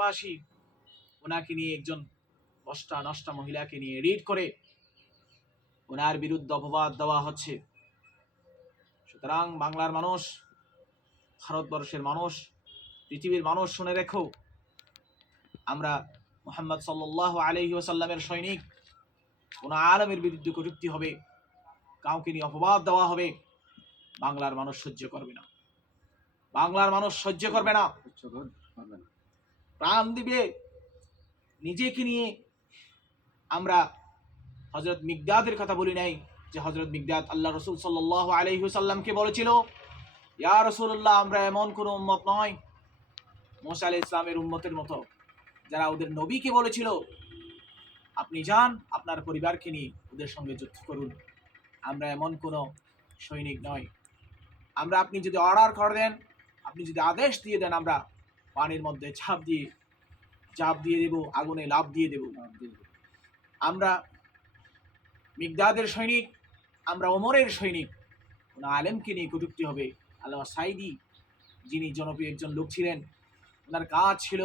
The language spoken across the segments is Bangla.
প্রবাসী, ওনাকে নিয়ে একজন বস্তা নষ্টা মহিলাকে নিয়ে এডিট করে ওনার বিরুদ্ধে অপবাদ দেওয়া হচ্ছে। সুতরাং বাংলার মানুষ, ভারতবর্ষের মানুষ, পৃথিবীর মানুষ শুনে রেখো, আমরা মুহাম্মদ সাল্লাল্লাহু আলাইহি ওয়াসাল্লামের সৈনিক। কোন আলেমের বিরুদ্ধে কটূক্তি হবে, কাউকে নিয়ে অপবাদ দেওয়া হবে, বাংলার মানুষ সহ্য করবে না। বাংলার মানুষ সহ্য করবে না, প্রাণ দিবে। নিজেকে নিয়ে আমরা হযরত মিকদাদের কথা বলি নাই, যে হযরত মিকদাদ আল্লাহ রাসূল সাল্লাল্লাহু আলাইহি ওয়াসাল্লামকে বলেছিল, ইয়া রাসূলুল্লাহ, আমরা এমন কোন উম্মত নয় মুসা আলাইহিস সালামের উম্মতের মতো, যারা ওদের নবীকে বলেছিল আপনি যান আপনার পরিবারকে নিয়ে ওদের সঙ্গে যুদ্ধ করুন। আমরা এমন কোন সৈনিক নয়। আমরা, আপনি যদি অর্ডার করে দেন, আপনি যদি আদেশ দিয়ে দেন, আমরা পানির মধ্যে ঝাঁপ দিয়ে দেব, আগুনে লাফ দিয়ে দেব। আমরা মিকদাদের সৈনিক, আমরা ওমরের সৈনিক। কোন আলেমকে নিয়ে কটূক্তি হবে। আল্লামা সাঈদী, যিনি জনপ্রিয় একজন লোক ছিলেন, ওনার কাজ ছিল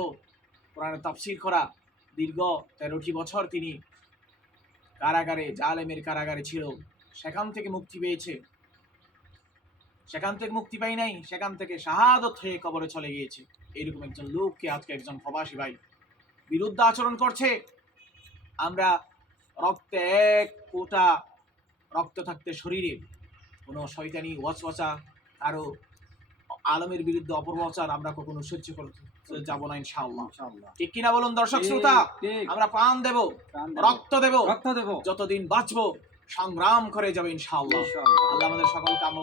কোরআনের তাফসীর করা। দীর্ঘ 13টি বছর তিনি কারাগারে, জালেমের কারাগারে ছিল। সেখান থেকে মুক্তি পেয়েছে, সেখান থেকে মুক্তি পাই নাই, সেখান থেকে শাহাদত হয়ে কবরে চলে গিয়েছে। এরকম একজন লোককে আজকে একজন প্রবাসী ভাই বিরুদ্ধে আচরণ করছে। আমরা রক্তে এক ফোঁটা রক্ত থাকতে শরীরে কোনো শয়তানি ওয়াসওয়াসা, কারো আলমের বিরুদ্ধে অপপ্রচার আমরা কখনো সহ্য করতে যাব না ইনশাআল্লাহ। ঠিক কিনা বলুন দর্শক শ্রোতা? আমরা প্রাণ দেব, রক্ত দেব, যতদিন বাঁচবো সংগ্রাম করে যাবে ইনশাআল্লাহ। আল্লাহ আমাদের সকল কাম